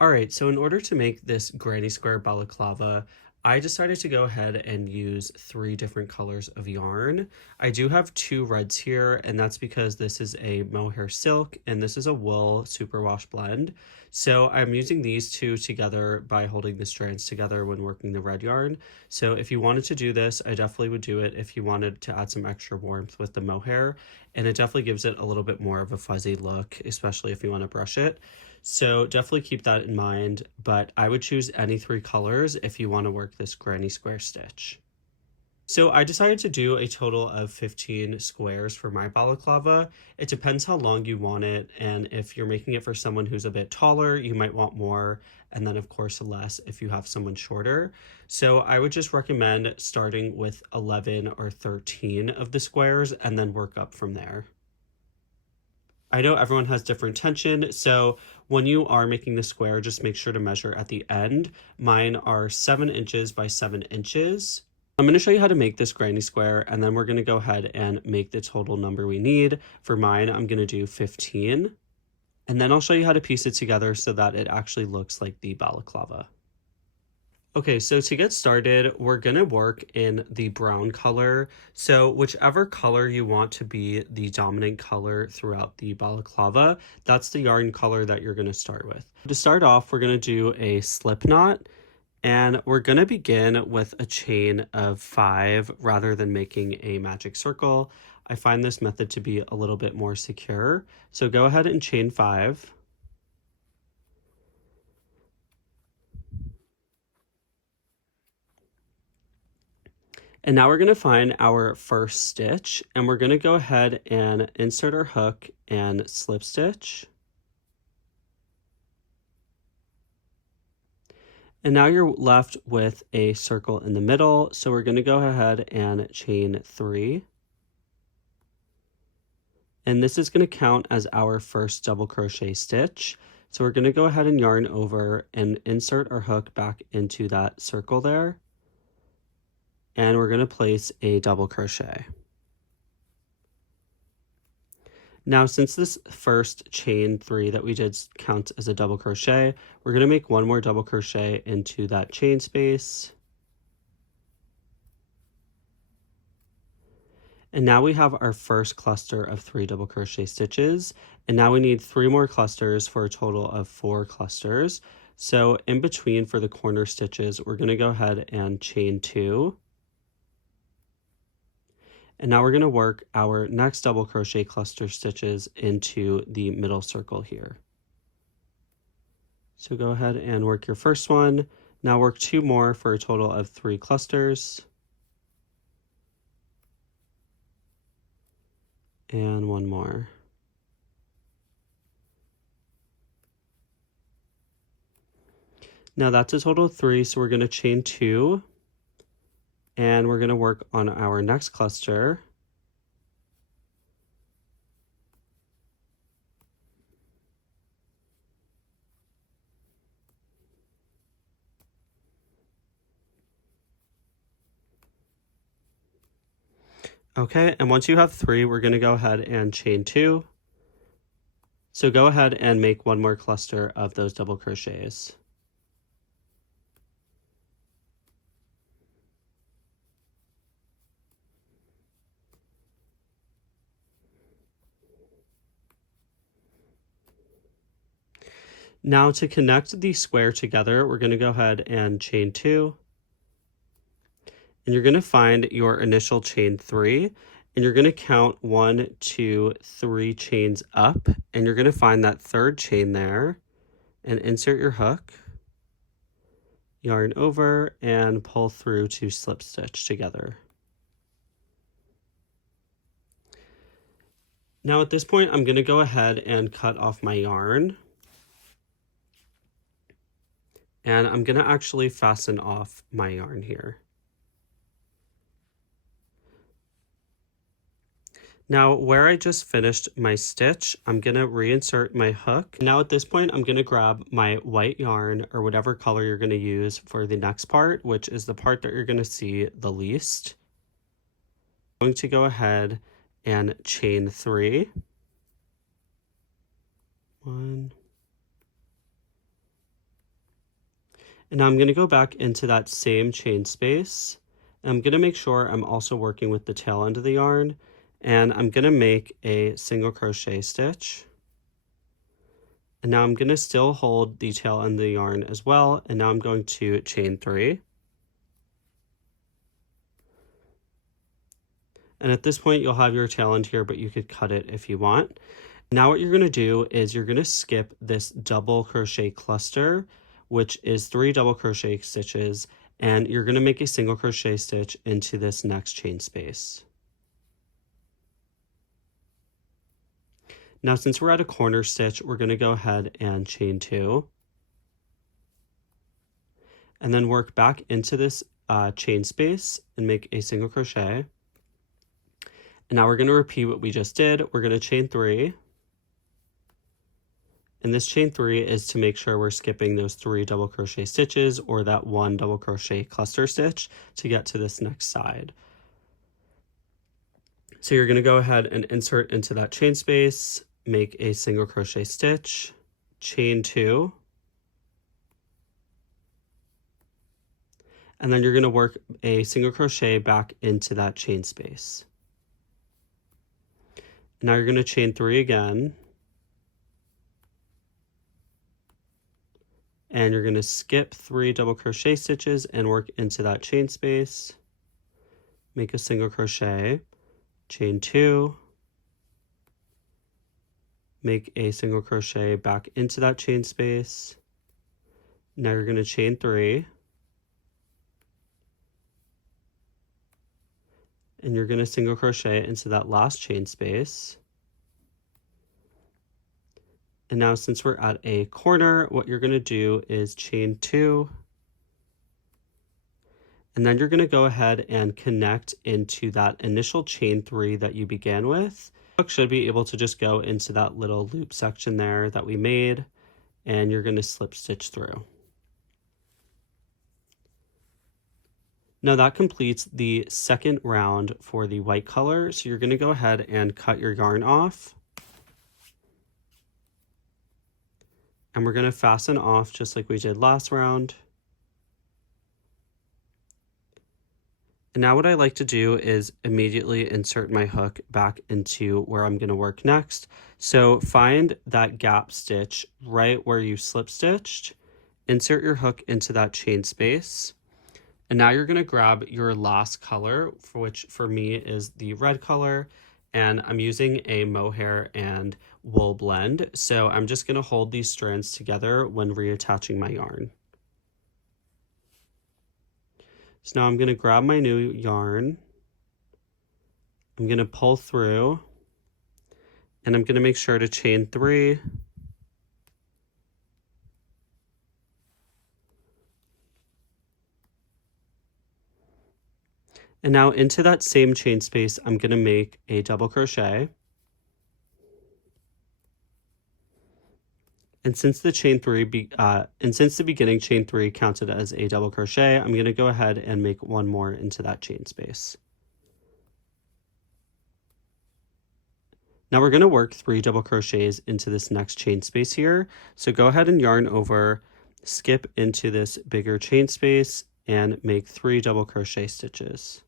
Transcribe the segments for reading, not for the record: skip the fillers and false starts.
All right, so in order to make this granny square balaclava, I decided to go ahead and use 3 different colors of yarn. I do have 2 reds here, and that's because this is a mohair silk and this is a wool superwash blend. So I'm using these 2 together by holding the strands together when working the red yarn. So if you wanted to do this, I definitely would do it if you wanted to add some extra warmth with the mohair, and it definitely gives it a little bit more of a fuzzy look, especially if you want to brush it. So definitely keep that in mind, but I would choose any 3 colors if you want to work this granny square stitch. So I decided to do a total of 15 squares for my balaclava. It depends how long you want it, and if you're making it for someone who's a bit taller, you might want more, and then of course less if you have someone shorter. So I would just recommend starting with 11 or 13 of the squares and then work up from there. I know everyone has different tension, so when you are making the square, just make sure to measure at the end. Mine are 7 inches by 7 inches. I'm going to show you how to make this granny square, and then we're going to go ahead and make the total number we need. For mine, I'm going to do 15, and then I'll show you how to piece it together so that it actually looks like the balaclava. Okay, so to get started, we're gonna work in the brown color. So whichever color you want to be the dominant color throughout the balaclava, that's the yarn color that you're gonna start with. To start off, we're gonna do a slip knot, and we're gonna begin with a chain of 5 rather than making a magic circle. I find this method to be a little bit more secure. So go ahead and chain 5. And now we're going to find our first stitch, and we're going to go ahead and insert our hook and slip stitch. And now you're left with a circle in the middle, so we're going to go ahead and chain 3. And this is going to count as our first double crochet stitch. So we're going to go ahead and yarn over and insert our hook back into that circle there. And we're going to place a double crochet. Now, since this first chain 3 that we did counts as a double crochet, we're going to make 1 more double crochet into that chain space. And now we have our first cluster of 3 double crochet stitches. And now we need 3 more clusters for a total of 4 clusters. So in between for the corner stitches, we're going to go ahead and chain 2. And now we're going to work our next double crochet cluster stitches into the middle circle here. So go ahead and work your first one. Now work 2 more for a total of 3 clusters. And 1 more. Now that's a total of 3, so we're going to chain 2. And we're going to work on our next cluster. Okay, and once you have 3, we're going to go ahead and chain 2. So go ahead and make 1 more cluster of those double crochets. Now to connect the square together, we're going to go ahead and chain 2. And you're going to find your initial chain 3, and you're going to count 1, 2, 3 chains up, and you're going to find that 3rd chain there and insert your hook, yarn over, and pull through to slip stitch together. Now at this point, I'm going to go ahead and cut off my yarn. And I'm going to actually fasten off my yarn here. Now where I just finished my stitch, I'm going to reinsert my hook. Now at this point, I'm going to grab my white yarn or whatever color you're going to use for the next part, which is the part that you're going to see the least. I'm going to go ahead and chain 3. 1, And now I'm going to go back into that same chain space. And I'm going to make sure I'm also working with the tail end of the yarn. And I'm going to make a single crochet stitch. And now I'm going to still hold the tail end of the yarn as well. And now I'm going to chain 3. And at this point, you'll have your tail end here, but you could cut it if you want. Now what you're going to do is you're going to skip this double crochet cluster, which is 3 double crochet stitches, and you're going to make a single crochet stitch into this next chain space. Now, since we're at a corner stitch, we're going to go ahead and chain 2, and then work back into this chain space and make a single crochet. And now we're going to repeat what we just did. We're going to chain 3. And this chain 3 is to make sure we're skipping those 3 double crochet stitches or that 1 double crochet cluster stitch to get to this next side. So you're going to go ahead and insert into that chain space, make a single crochet stitch, chain 2, and then you're going to work a single crochet back into that chain space. Now you're going to chain 3 again, and you're going to skip 3 double crochet stitches and work into that chain space, make a single crochet, chain 2, make a single crochet back into that chain space. Now you're going to chain 3, and you're going to single crochet into that last chain space. And now since we're at a corner, what you're going to do is chain 2, and then you're going to go ahead and connect into that initial chain 3 that you began with. The hook should be able to just go into that little loop section there that we made, and you're going to slip stitch through. Now that completes the second round for the white color. So you're going to go ahead and cut your yarn off. And we're going to fasten off just like we did last round. And now what I like to do is immediately insert my hook back into where I'm going to work next. So find that gap stitch right where you slip stitched, insert your hook into that chain space. And now you're going to grab your last color, which for me is the red color, and I'm using a mohair and wool blend. So I'm just going to hold these strands together when reattaching my yarn. So now I'm going to grab my new yarn. I'm going to pull through, and I'm going to make sure to chain 3. And now into that same chain space, I'm going to make a double crochet. And since the beginning chain 3 counted as a double crochet, I'm going to go ahead and make one more into that chain space. Now we're going to work 3 double crochets into this next chain space here. So go ahead and yarn over, skip into this bigger chain space, and make 3 double crochet stitches.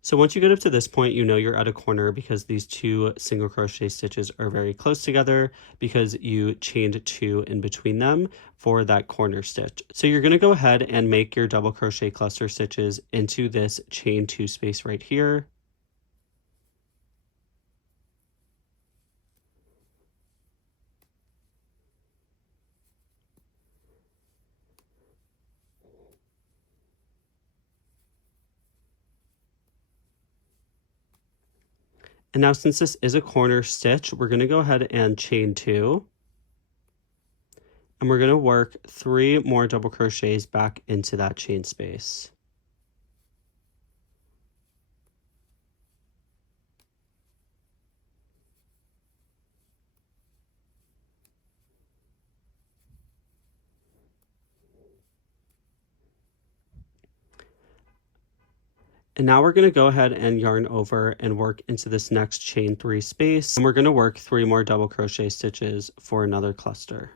So once you get up to this point, you know you're at a corner because these 2 single crochet stitches are very close together because you chained 2 in between them for that corner stitch. So you're going to go ahead and make your double crochet cluster stitches into this chain 2 space right here. And now since this is a corner stitch, we're going to go ahead and chain 2. And we're going to work 3 more double crochets back into that chain space. And now we're going to go ahead and yarn over and work into this next chain 3 space. And we're going to work 3 more double crochet stitches for another cluster.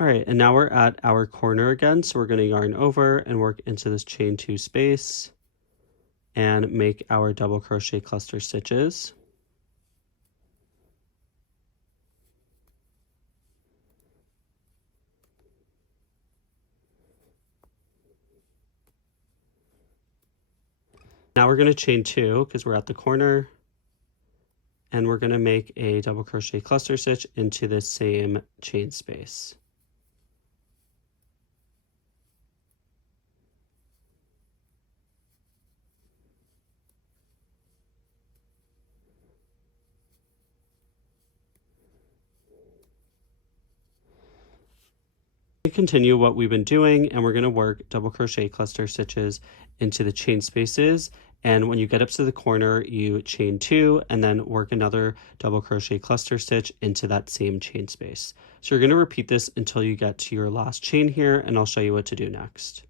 All right, and now we're at our corner again. So we're going to yarn over and work into this chain 2 space and make our double crochet cluster stitches. Now we're going to chain 2 because we're at the corner, and we're going to make a double crochet cluster stitch into the same chain space. Continue what we've been doing, and we're going to work double crochet cluster stitches into the chain spaces. And when you get up to the corner, you chain 2 and then work another double crochet cluster stitch into that same chain space. So you're going to repeat this until you get to your last chain here, and I'll show you what to do next.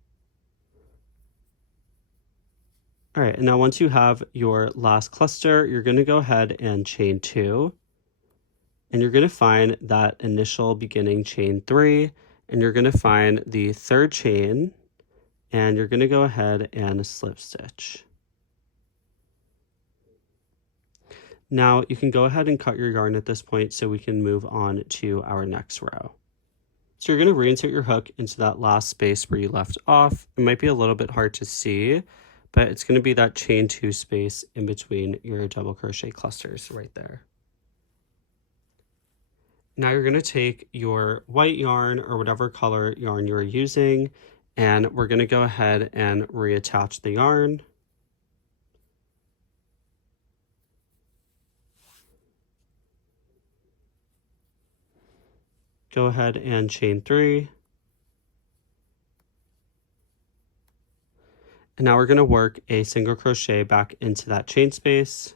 All right, and now once you have your last cluster, you're going to go ahead and chain 2, and you're going to find that initial beginning chain 3, and you're going to find the third chain, and you're going to go ahead and slip stitch. Now you can go ahead and cut your yarn at this point so we can move on to our next row. So you're going to reinsert your hook into that last space where you left off. It might be a little bit hard to see, but it's going to be that chain 2 space in between your double crochet clusters right there. Now you're going to take your white yarn or whatever color yarn you're using, and we're going to go ahead and reattach the yarn. Go ahead and chain 3. And now we're going to work a single crochet back into that chain space.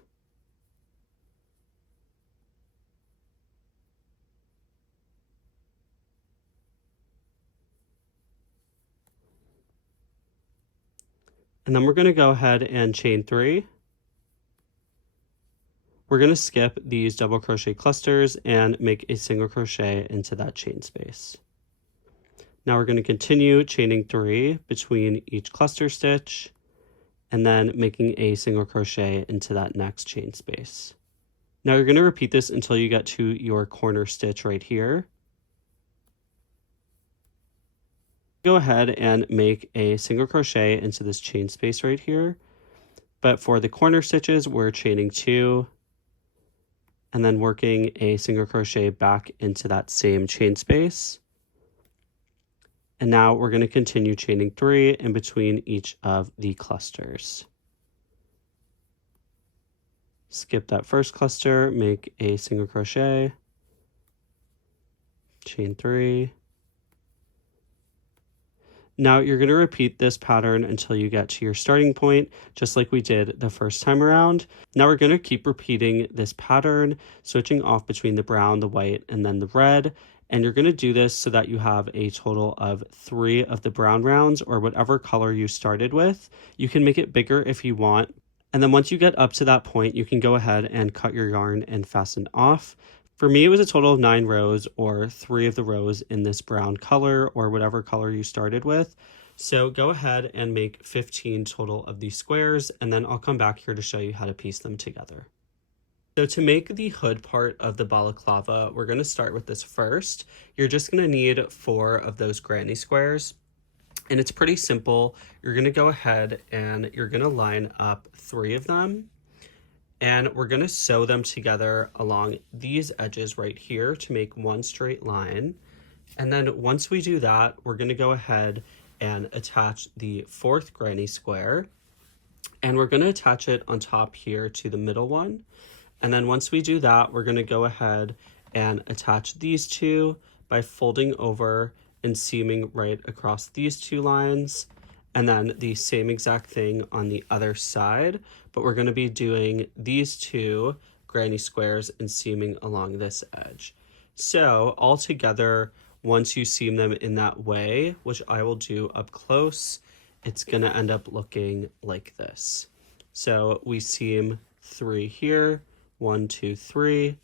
And then we're going to go ahead and chain 3. We're going to skip these double crochet clusters and make a single crochet into that chain space. Now we're going to continue chaining 3 between each cluster stitch and then making a single crochet into that next chain space. Now you're going to repeat this until you get to your corner stitch right here. Go ahead and make a single crochet into this chain space right here. But for the corner stitches, we're chaining 2 and then working a single crochet back into that same chain space. And now we're going to continue chaining 3 in between each of the clusters. Skip that first cluster, make a single crochet, chain 3. Now you're going to repeat this pattern until you get to your starting point, just like we did the first time around. Now we're going to keep repeating this pattern, switching off between the brown, the white, and then the red. And you're going to do this so that you have a total of 3 of the brown rounds, or whatever color you started with. You can make it bigger if you want. And then once you get up to that point, you can go ahead and cut your yarn and fasten off. For me, it was a total of 9 rows, or 3 of the rows in this brown color or whatever color you started with. So go ahead and make 15 total of these squares, and then I'll come back here to show you how to piece them together. So to make the hood part of the balaclava, we're going to start with this first. You're just going to need 4 of those granny squares. And it's pretty simple. You're going to go ahead and you're going to line up 3 of them. And we're going to sew them together along these edges right here to make one straight line. And then once we do that, we're going to go ahead and attach the 4th granny square. And we're going to attach it on top here to the middle one. And then once we do that, we're going to go ahead and attach these 2 by folding over and seaming right across these 2 lines. And then the same exact thing on the other side, but we're going to be doing these 2 granny squares and seaming along this edge. So all together, once you seam them in that way, which I will do up close, it's going to end up looking like this. So we seam 3 here, 1, 2, 3,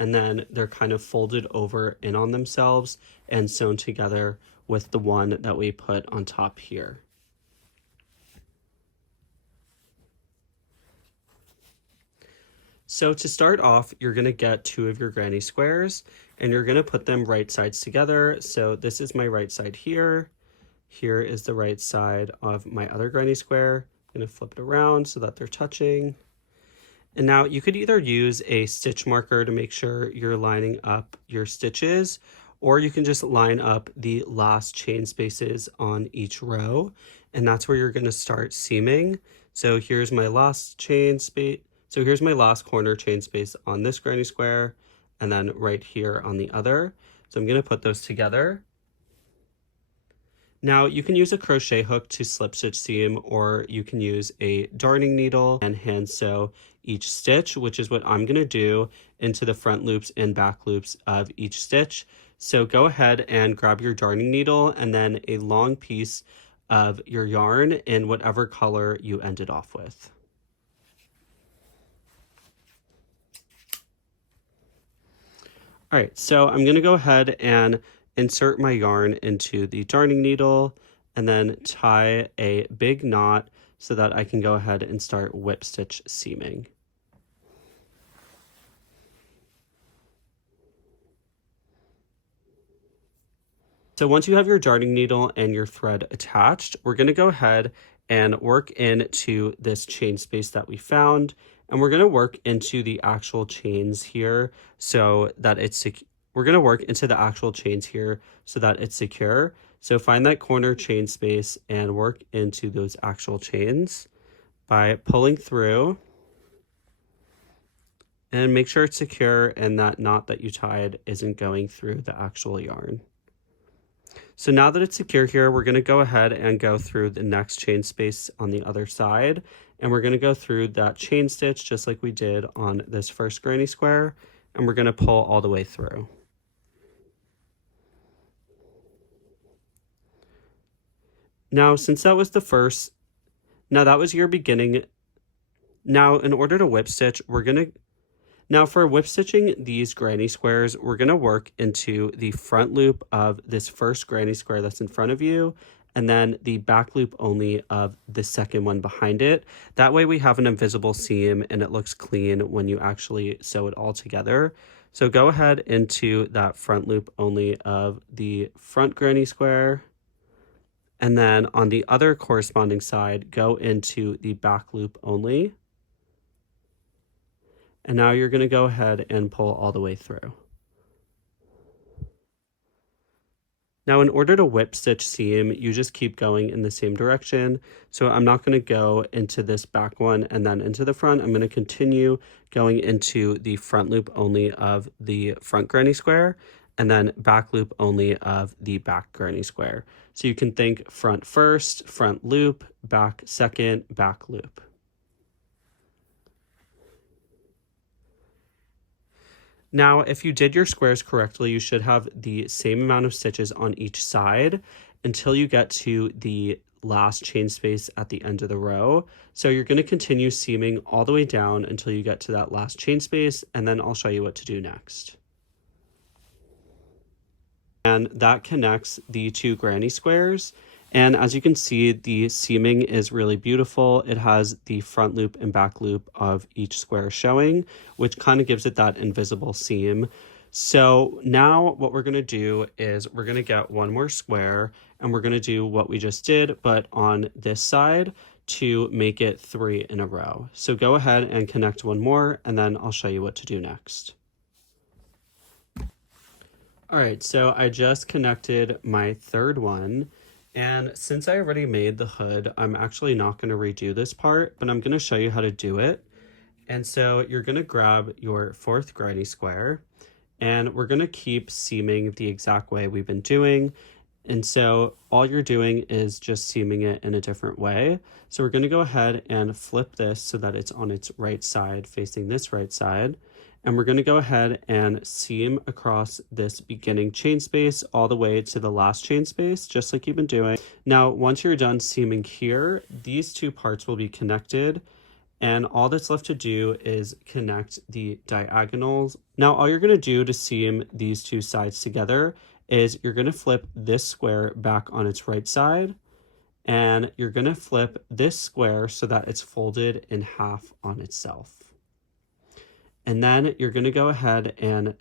and then they're kind of folded over in on themselves and sewn together with the one that we put on top here. So to start off, you're going to get 2 of your granny squares and you're going to put them right sides together. So this is my right side here. Here is the right side of my other granny square. I'm going to flip it around so that they're touching. And now you could either use a stitch marker to make sure you're lining up your stitches, or you can just line up the last chain spaces on each row. And that's where you're going to start seaming. So here's my last chain space. So here's my last corner chain space on this granny square, and then right here on the other. So I'm going to put those together. Now you can use a crochet hook to slip stitch seam, or you can use a darning needle and hand sew each stitch, which is what I'm going to do into the front loops and back loops of each stitch. So go ahead and grab your darning needle and then a long piece of your yarn in whatever color you ended off with. All right, so I'm going to go ahead and insert my yarn into the darning needle and then tie a big knot so that I can go ahead and start whip stitch seaming. So once you have your darning needle and your thread attached, we're going to go ahead and work into this chain space that we found. And we're going to work into the actual chains here so that it's we're going to work into the actual chains here so that it's secure. So find that corner chain space and work into those actual chains by pulling through, and make sure it's secure and that knot that you tied isn't going through the actual yarn. So now that it's secure here, we're going to go ahead and go through the next chain space on the other side. And we're going to go through that chain stitch just like we did on this first granny square. And we're going to pull all the way through. Now, since that was that was your beginning. Now, in order to whip stitch, now for whip stitching these granny squares, we're going to work into the front loop of this first granny square that's in front of you, and then the back loop only of the second one behind it. That way we have an invisible seam and it looks clean when you actually sew it all together. So go ahead into that front loop only of the front granny square, and then on the other corresponding side, go into the back loop only. And now you're going to go ahead and pull all the way through. Now, in order to whip stitch seam, you just keep going in the same direction. So I'm not going to go into this back one and then into the front. I'm going to continue going into the front loop only of the front granny square, and then back loop only of the back granny square. So you can think front first, front loop, back second, back loop. Now, if you did your squares correctly, you should have the same amount of stitches on each side until you get to the last chain space at the end of the row. So you're going to continue seaming all the way down until you get to that last chain space, and then I'll show you what to do next. And that connects the 2 granny squares. And as you can see, the seaming is really beautiful. It has the front loop and back loop of each square showing, which kind of gives it that invisible seam. So now what we're going to do is we're going to get one more square and we're going to do what we just did, but on this side to make it 3 in a row. So go ahead and connect one more, and then I'll show you what to do next. All right, so I just connected my third one. And since I already made the hood, I'm actually not going to redo this part, but I'm going to show you how to do it. And so you're going to grab your 4th granny square, and we're going to keep seaming the exact way we've been doing And so all you're doing is just seaming it in a different way. So we're going to go ahead and flip this so that it's on its right side facing this right side. And we're going to go ahead and seam across this beginning chain space all the way to the last chain space, just like you've been doing. Now, once you're done seaming here, these two parts will be connected, and all that's left to do is connect the diagonals. Now, all you're going to do to seam these two sides together is you're going to flip this square back on its right side, and you're going to flip this square so that it's folded in half on itself. And then you're going to go ahead and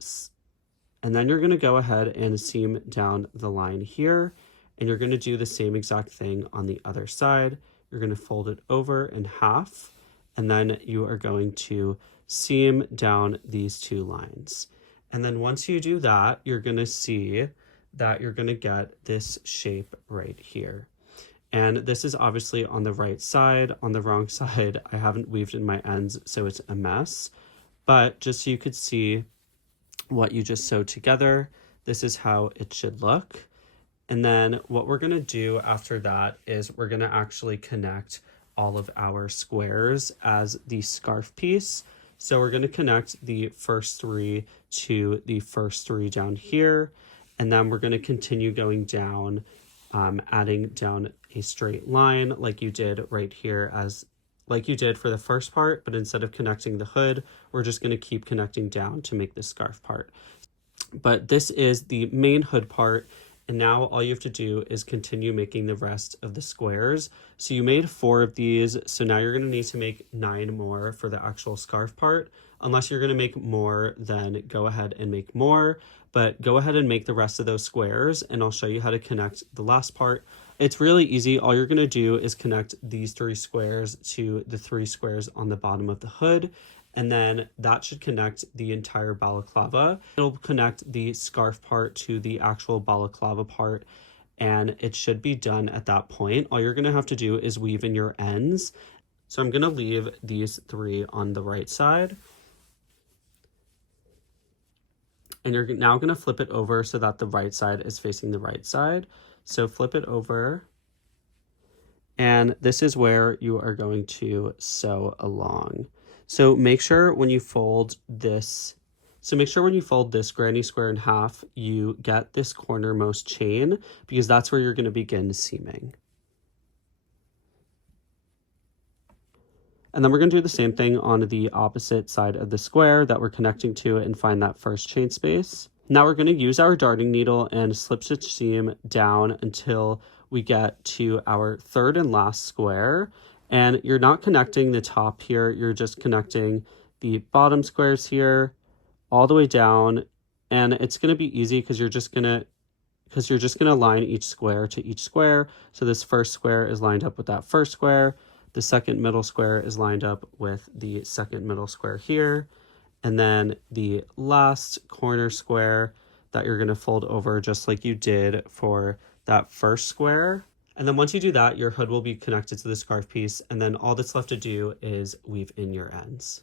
seam down the line here, and you're going to do the same exact thing on the other side. You're going to fold it over in half, and then you are going to seam down these two lines. And then once you do that, you're going to see that you're going to get this shape right here. And this is obviously on the right side. On the wrong side, I haven't weaved in my ends, so it's a mess. But just so you could see what you just sewed together, this is how it should look. And then what we're going to do after that is we're going to actually connect all of our squares as the scarf piece. So we're going to connect the first three to the first three down here. And then we're going to continue going down, adding down a straight line like you did right here, like you did for the first part, but instead of connecting the hood, we're just going to keep connecting down to make the scarf part. But this is the main hood part, and now all you have to do is continue making the rest of the squares. So you made 4 of these, so now you're going to need to make 9 more for the actual scarf part. Unless you're going to make more, then go ahead and make more, but go ahead and make the rest of those squares, and I'll show you how to connect the last part. It's really easy. All you're going to do is connect these 3 squares to the 3 squares on the bottom of the hood, and then that should connect the entire balaclava. It'll connect the scarf part to the actual balaclava part, and it should be done at that point. All you're going to have to do is weave in your ends. So I'm going to leave these 3 on the right side. And you're now going to flip it over so that the right side is facing the right side. So flip it over, and this is where you are going to sew along. So make sure when you fold this granny square in half, you get this cornermost chain, because that's where you're going to begin seaming. And then we're going to do the same thing on the opposite side of the square that we're connecting to and find that first chain space. Now we're going to use our darning needle and slip stitch seam down until we get to our third and last square. And you're not connecting the top here, you're just connecting the bottom squares here all the way down. And it's going to be easy because you're just going to line each square to each square. So this first square is lined up with that first square. The second middle square is lined up with the second middle square here. And then the last corner square that you're going to fold over just like you did for that first square. And then once you do that, your hood will be connected to the scarf piece, and then all that's left to do is weave in your ends.